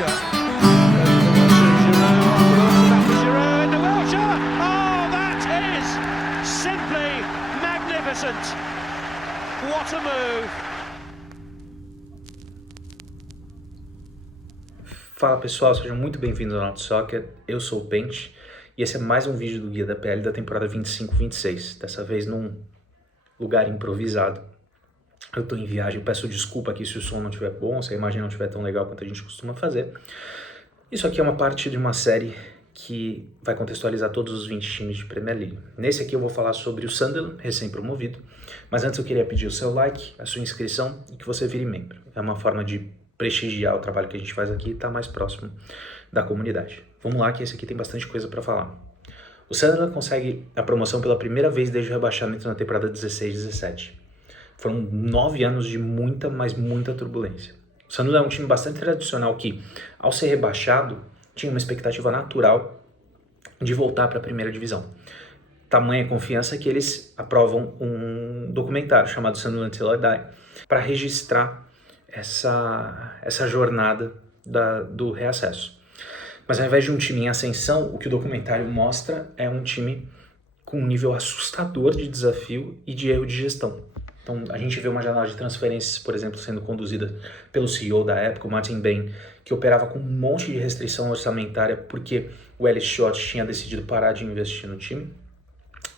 Wilshere. Goes to Wilshere, Giroud on the Wilshere, back to Giroud, into Wilshere! Oh, that is simply magnificent! What a move! Fala pessoal, sejam muito bem-vindos ao Not Soccer, eu sou o Pente e esse é mais um vídeo do Guia da PL da temporada 25-26, dessa vez num lugar improvisado. Eu tô em viagem, peço desculpa aqui se o som não estiver bom, se a imagem não estiver tão legal quanto a gente costuma fazer. Isso aqui é uma parte de uma série que vai contextualizar todos os 20 times de Premier League. Nesse aqui eu vou falar sobre o Sunderland, recém-promovido, mas antes eu queria pedir o seu like, a sua inscrição e que você vire membro. É uma forma de prestigiar o trabalho que a gente faz aqui e estar mais próximo da comunidade. Vamos lá que esse aqui tem bastante coisa para falar. O Sunderland consegue a promoção pela primeira vez desde o rebaixamento na temporada 16-17. Foram 9 anos de muita, mas muita turbulência. O Sunderland é um time bastante tradicional que, ao ser rebaixado, tinha uma expectativa natural de voltar para a primeira divisão. Tamanha confiança que eles aprovam um documentário chamado Sunderland Till I Die para registrar essa jornada do reacesso. Mas ao invés de um time em ascensão, o que o documentário mostra é um time com um nível assustador de desafio e de erro de gestão. Então a gente vê uma janela de transferências, por exemplo, sendo conduzida pelo CEO da época, o Martin Bain, que operava com um monte de restrição orçamentária porque o Ellis Schott tinha decidido parar de investir no time.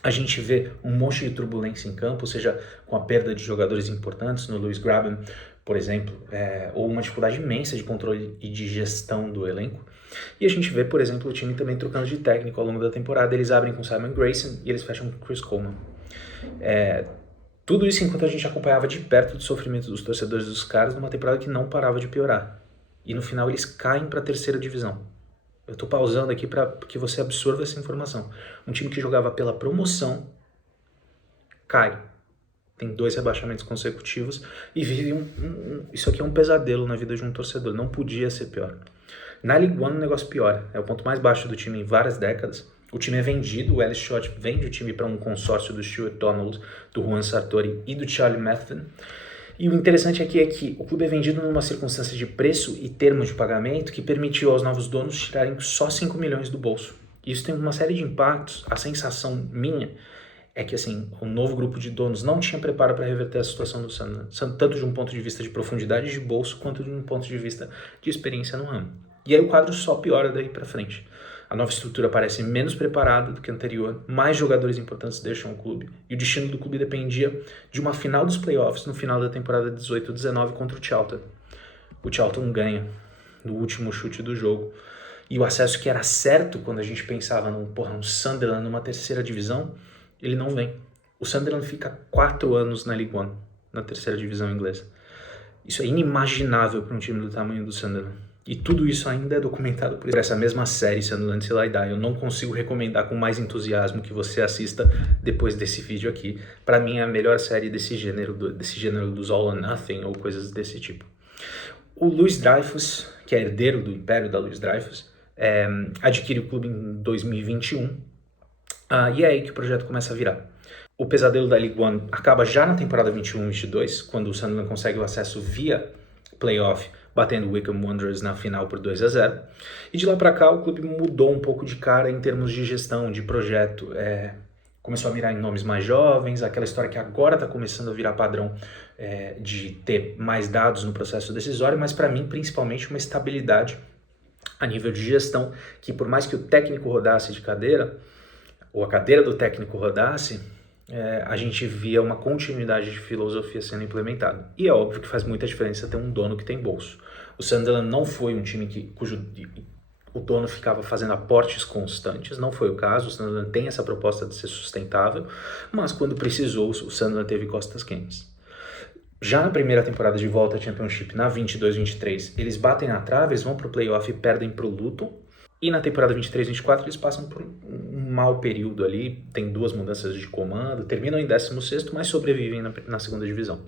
A gente vê um monte de turbulência em campo, seja com a perda de jogadores importantes no Lewis Grabban, por exemplo, ou uma dificuldade imensa de controle e de gestão do elenco. E a gente vê, por exemplo, o time também trocando de técnico ao longo da temporada. Eles abrem com Simon Grayson e eles fecham com Chris Coleman. Tudo isso enquanto a gente acompanhava de perto o sofrimento dos torcedores dos caras numa temporada que não parava de piorar. E no final eles caem para a terceira divisão. Eu estou pausando aqui para que você absorva essa informação. Um time que jogava pela promoção cai. Tem 2 rebaixamentos consecutivos e vive isso aqui é um pesadelo na vida de um torcedor. Não podia ser pior. Na League One o negócio piora. É o ponto mais baixo do time em várias décadas. O time é vendido, o Ellis Schott vende o time para um consórcio do Stuart Donald, do Juan Sartori e do Charlie Methven. E o interessante aqui é que o clube é vendido numa circunstância de preço e termo de pagamento que permitiu aos novos donos tirarem só 5 milhões do bolso. Isso tem uma série de impactos. A sensação minha é que assim, o novo grupo de donos não tinha preparo para reverter a situação do Sunderland, tanto de um ponto de vista de profundidade de bolso, quanto de um ponto de vista de experiência no ramo. E aí o quadro só piora daí para frente. A nova estrutura parece menos preparada do que a anterior, mais jogadores importantes deixam o clube, e o destino do clube dependia de uma final dos playoffs no final da temporada 18-19 contra o Charlton. O Charlton ganha no último chute do jogo, e o acesso que era certo quando a gente pensava num Sunderland numa terceira divisão, ele não vem. O Sunderland fica 4 anos na League One, na terceira divisão inglesa. Isso é inimaginável para um time do tamanho do Sunderland. E tudo isso ainda é documentado por essa mesma série, Sunderland Till I Die. Eu não consigo recomendar com mais entusiasmo que você assista depois desse vídeo aqui. Para mim é a melhor série desse gênero dos All or Nothing ou coisas desse tipo. O Louis Dreyfus, que é herdeiro do império da Louis Dreyfus, adquire o clube em 2021. E é aí que o projeto começa a virar. O pesadelo da League One acaba já na temporada 21-22, quando o Sunderland consegue o acesso via playoff, batendo o Wycombe Wanderers na final por 2-0. E de lá para cá o clube mudou um pouco de cara em termos de gestão, de projeto. Começou a mirar em nomes mais jovens, aquela história que agora está começando a virar padrão de ter mais dados no processo decisório, mas para mim principalmente uma estabilidade a nível de gestão, que por mais que o técnico rodasse de cadeira, ou a cadeira do técnico rodasse, a gente via uma continuidade de filosofia sendo implementada. E é óbvio que faz muita diferença ter um dono que tem bolso. O Sunderland não foi um time cujo o dono ficava fazendo aportes constantes, não foi o caso. O Sunderland tem essa proposta de ser sustentável, mas quando precisou, o Sunderland teve costas quentes. Já na primeira temporada de volta à Championship, na 22-23, eles batem na trave, eles vão para o playoff e perdem para o Luton. E na temporada 23-24 eles passam por um mau período ali, tem 2 mudanças de comando, terminam em 16º, mas sobrevivem na segunda divisão.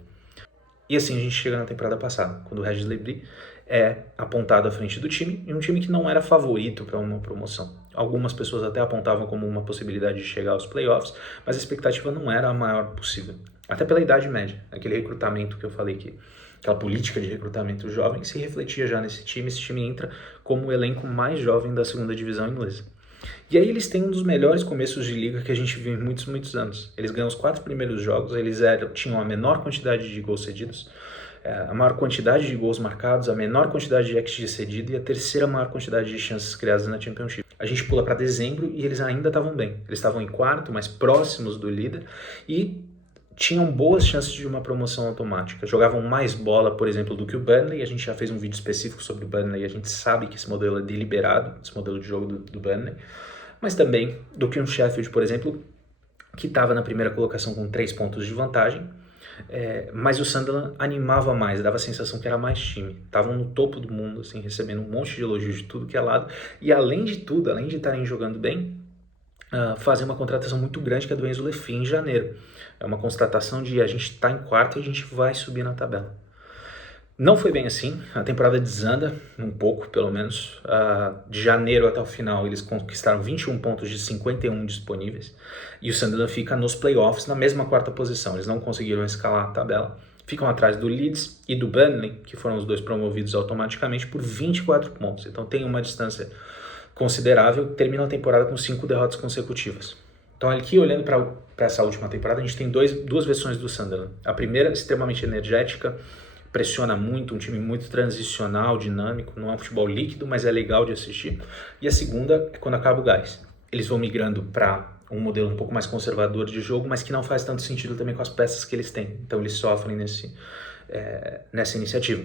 E assim a gente chega na temporada passada, quando o Regis Lebris é apontado à frente do time, e um time que não era favorito para uma promoção. Algumas pessoas até apontavam como uma possibilidade de chegar aos playoffs, mas a expectativa não era a maior possível. Até pela idade média, aquele recrutamento que eu falei aquela política de recrutamento jovem se refletia já nesse time. Esse time entra como o elenco mais jovem da segunda divisão inglesa. E aí eles têm um dos melhores começos de liga que a gente viu em muitos, muitos anos. Eles ganham os 4 primeiros jogos, eles tinham a menor quantidade de gols cedidos, a maior quantidade de gols marcados, a menor quantidade de XG cedido e a terceira maior quantidade de chances criadas na Championship. A gente pula para dezembro e eles ainda estavam bem. Eles estavam em quarto, mais próximos do líder e tinham boas chances de uma promoção automática. Jogavam mais bola, por exemplo, do que o Burnley. A gente já fez um vídeo específico sobre o Burnley e a gente sabe que esse modelo é deliberado, esse modelo de jogo do Burnley. Mas também do que um Sheffield, por exemplo, que estava na primeira colocação com 3 pontos de vantagem. Mas o Sunderland animava mais, dava a sensação que era mais time. Estavam no topo do mundo, assim, recebendo um monte de elogios de tudo que é lado. E além de tudo, além de estarem jogando bem, fazem uma contratação muito grande que é do Enzo Le Fée em janeiro. É uma constatação de a gente está em quarto e a gente vai subir na tabela. Não foi bem assim, a temporada desanda um pouco, pelo menos. De janeiro até o final, eles conquistaram 21 pontos de 51 disponíveis. E o Sunderland fica nos playoffs na mesma quarta posição. Eles não conseguiram escalar a tabela. Ficam atrás do Leeds e do Burnley, que foram os dois promovidos automaticamente, por 24 pontos. Então tem uma distância considerável. Terminam a temporada com 5 derrotas consecutivas. Então aqui, olhando para essa última temporada, a gente tem duas versões do Sunderland. A primeira, extremamente energética, pressiona muito, um time muito transicional, dinâmico, não é um futebol líquido, mas é legal de assistir. E a segunda é quando acaba o gás. Eles vão migrando para um modelo um pouco mais conservador de jogo, mas que não faz tanto sentido também com as peças que eles têm. Então eles sofrem nessa iniciativa.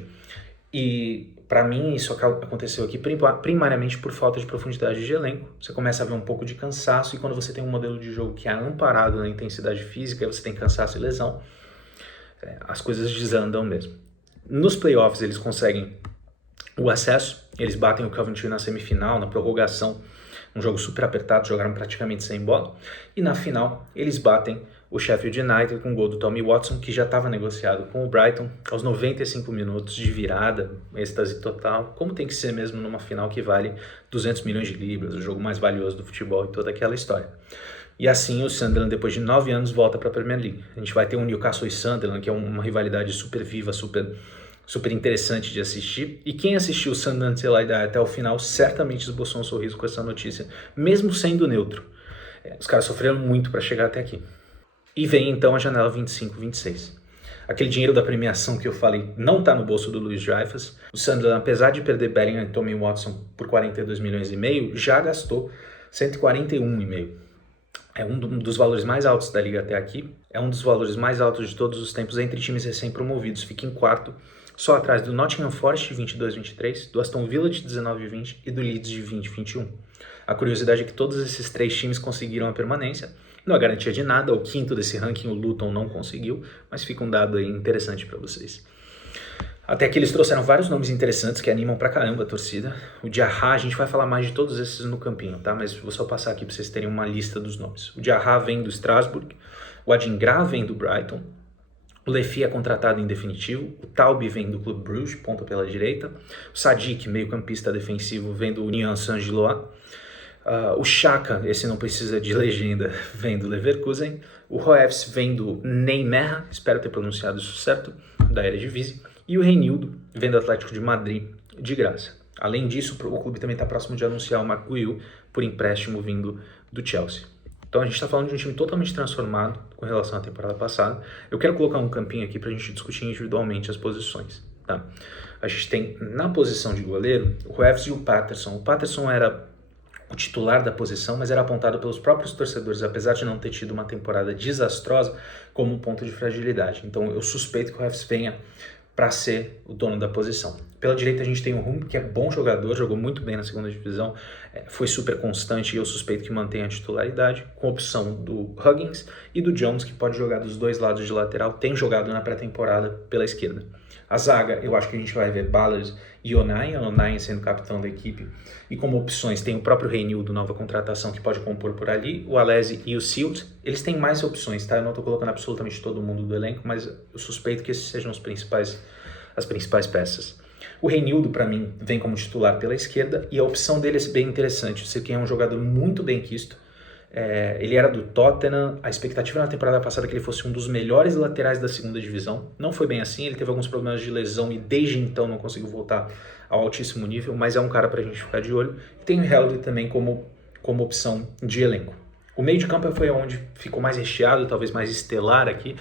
E para mim isso aconteceu aqui primariamente por falta de profundidade de elenco. Você começa a ver um pouco de cansaço e quando você tem um modelo de jogo que é amparado na intensidade física, você tem cansaço e lesão, as coisas desandam mesmo. Nos playoffs eles conseguem o acesso, eles batem o Coventry na semifinal, na prorrogação, um jogo super apertado, jogaram praticamente sem bola, e na final eles batem o Sheffield United com o gol do Tommy Watson, que já estava negociado com o Brighton, aos 95 minutos de virada, êxtase total, como tem que ser mesmo numa final que vale 200 milhões de libras, o jogo mais valioso do futebol e toda aquela história. E assim o Sunderland, depois de 9 anos, volta para a Premier League. A gente vai ter um Newcastle e Sunderland, que é uma rivalidade super viva, super interessante de assistir. E quem assistiu o Sunderland até o final certamente esboçou um sorriso com essa notícia, mesmo sendo neutro. Os caras sofreram muito para chegar até aqui. E vem então a janela 25-26. Aquele dinheiro da premiação que eu falei não está no bolso do Luiz Dreyfus. O Sunderland, apesar de perder Bellingham e Tommy Watson por 42 milhões e meio, já gastou 141,5. É um dos valores mais altos da liga até aqui. É um dos valores mais altos de todos os tempos entre times recém-promovidos. Fica em quarto, só atrás do Nottingham Forest de 22-23, do Aston Villa de 19-20 e do Leeds de 20-21. A curiosidade é que todos esses 3 times conseguiram a permanência. Não é garantia de nada, o quinto desse ranking, o Luton, não conseguiu, mas fica um dado aí interessante para vocês. Até que eles trouxeram vários nomes interessantes que animam pra caramba a torcida. O Diarra, a gente vai falar mais de todos esses no campinho, tá? Mas vou só passar aqui para vocês terem uma lista dos nomes. O Diarra vem do Strasbourg, o Adingra vem do Brighton, o Le Fée é contratado em definitivo, o Taube vem do Clube Bruges, ponta pela direita, o Sadiq, meio-campista defensivo, vem do Union Saint-Gilloise, o Xhaka, esse não precisa de legenda, vem do Leverkusen, o Roefs vem do Neymar, espero ter pronunciado isso certo, da Eredivisie, e o Reinildo vem do Atlético de Madrid de graça. Além disso, o clube também está próximo de anunciar o Marc Guiu por empréstimo vindo do Chelsea. Então a gente está falando de um time totalmente transformado com relação à temporada passada. Eu quero colocar um campinho aqui para a gente discutir individualmente as posições. Tá? A gente tem na posição de goleiro o Roefs e o Patterson. O Patterson era o titular da posição, mas era apontado pelos próprios torcedores, apesar de não ter tido uma temporada desastrosa, como um ponto de fragilidade. Então eu suspeito que o Roefs venha para ser o dono da posição. Pela direita a gente tem o Rum, que é bom jogador, jogou muito bem na segunda divisão, foi super constante e eu suspeito que mantém a titularidade, com opção do Huggins e do Jones, que pode jogar dos dois lados de lateral, tem jogado na pré-temporada pela esquerda. A zaga, eu acho que a gente vai ver Ballard e Onai sendo capitão da equipe, e como opções tem o próprio Reinildo, nova contratação, que pode compor por ali, o Alesi e o Silt. Eles têm mais opções, tá? Eu não estou colocando absolutamente todo mundo do elenco, mas eu suspeito que esses sejam as principais peças. O Reinildo, para mim, vem como titular pela esquerda, e a opção dele é bem interessante. Você quer um jogador muito bem quisto, Ele era do Tottenham, a expectativa na temporada passada é que ele fosse um dos melhores laterais da segunda divisão. Não foi bem assim, ele teve alguns problemas de lesão e desde então não conseguiu voltar ao altíssimo nível, mas é um cara pra gente ficar de olho. E tem o Helder também como opção de elenco. O meio de campo foi onde ficou mais recheado, talvez mais estelar aqui.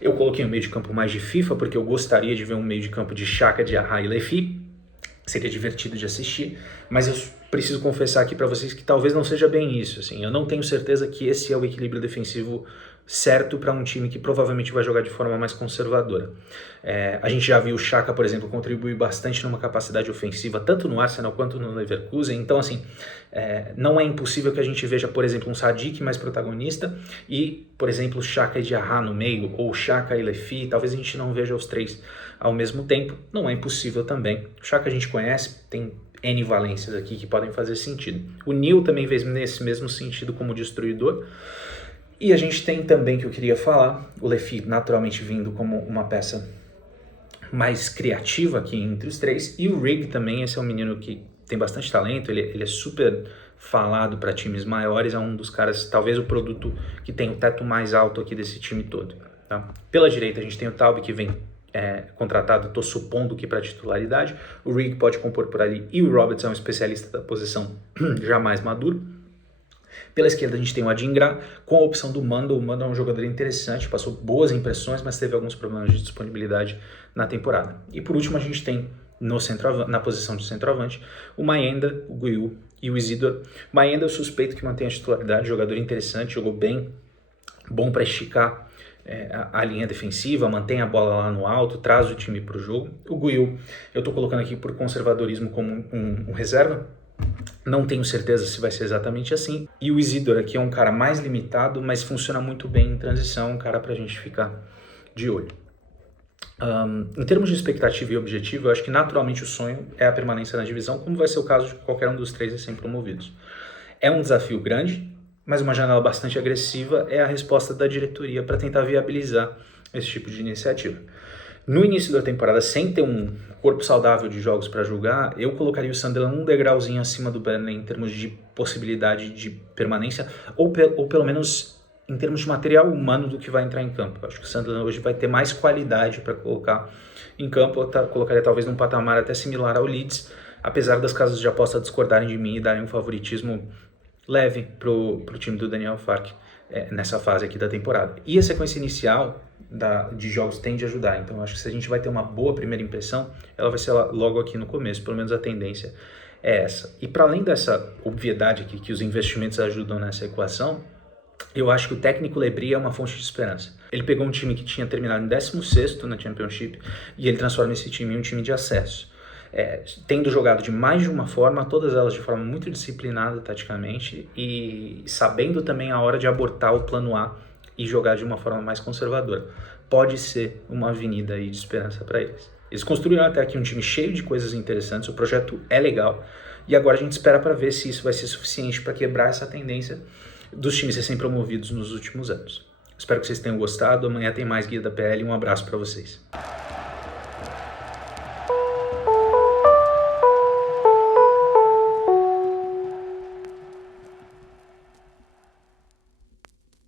Eu coloquei um meio de campo mais de FIFA, porque eu gostaria de ver um meio de campo de Xhaka, Diarra e Lefi. Seria divertido de assistir, mas eu preciso confessar aqui para vocês que talvez não seja bem isso. Assim, eu não tenho certeza que esse é o equilíbrio defensivo certo para um time que provavelmente vai jogar de forma mais conservadora. A gente já viu o Xhaka, por exemplo, contribuir bastante numa capacidade ofensiva, tanto no Arsenal quanto no Leverkusen. Então, assim, não é impossível que a gente veja, por exemplo, um Sadik mais protagonista e, por exemplo, Xhaka e Diarra no meio, ou Xhaka e Lefi. Talvez a gente não veja os três ao mesmo tempo. Não é impossível também. O Xhaka a gente conhece, tem N valências aqui que podem fazer sentido. O Neil também veio nesse mesmo sentido como destruidor. E a gente tem também, que eu queria falar, o Lefi naturalmente vindo como uma peça mais criativa aqui entre os três. E o Rig também, esse é um menino que tem bastante talento, ele é super falado para times maiores, é um dos caras, talvez o produto que tem o teto mais alto aqui desse time todo. Tá? Pela direita a gente tem o Taube, que vem contratado, estou supondo que para titularidade. O Rig pode compor por ali e o Roberts é um especialista da posição já mais maduro. Pela esquerda a gente tem o Adingra com a opção do Mando. O Mando é um jogador interessante, passou boas impressões, mas teve alguns problemas de disponibilidade na temporada. E por último a gente tem na posição de centroavante o Mayenda, o Guiu e o Isidore. Mayenda eu suspeito que mantém a titularidade, jogador interessante, jogou bem, bom para esticar a linha defensiva, mantém a bola lá no alto, traz o time para o jogo. O Guiu eu estou colocando aqui por conservadorismo como um reserva. Não tenho certeza se vai ser exatamente assim. E o Isidore aqui é um cara mais limitado, mas funciona muito bem em transição, um cara pra gente ficar de olho. Em termos de expectativa e objetivo, eu acho que naturalmente o sonho é a permanência na divisão, como vai ser o caso de qualquer um dos três recém-promovidos. É um desafio grande, mas uma janela bastante agressiva é a resposta da diretoria para tentar viabilizar esse tipo de iniciativa. No início da temporada, sem ter um corpo saudável de jogos para jogar, eu colocaria o Sunderland um degrauzinho acima do Burnley em termos de possibilidade de permanência, ou pelo menos em termos de material humano do que vai entrar em campo. Eu acho que o Sunderland hoje vai ter mais qualidade para colocar em campo. Eu colocaria talvez num patamar até similar ao Leeds, apesar das casas de aposta discordarem de mim e darem um favoritismo leve pro time do Daniel Farke nessa fase aqui da temporada. E a sequência inicial de jogos tende a ajudar, então eu acho que se a gente vai ter uma boa primeira impressão, ela vai ser logo aqui no começo, pelo menos a tendência é essa. E para além dessa obviedade aqui, que os investimentos ajudam nessa equação, eu acho que o técnico Lebris é uma fonte de esperança. Ele pegou um time que tinha terminado em 16º na Championship e ele transforma esse time em um time de acesso. Tendo jogado de mais de uma forma, todas elas de forma muito disciplinada taticamente e sabendo também a hora de abortar o plano A e jogar de uma forma mais conservadora. Pode ser uma avenida aí de esperança para eles. Eles construíram até aqui um time cheio de coisas interessantes, o projeto é legal e agora a gente espera para ver se isso vai ser suficiente para quebrar essa tendência dos times recém-promovidos nos últimos anos. Espero que vocês tenham gostado, amanhã tem mais Guia da PL, um abraço para vocês.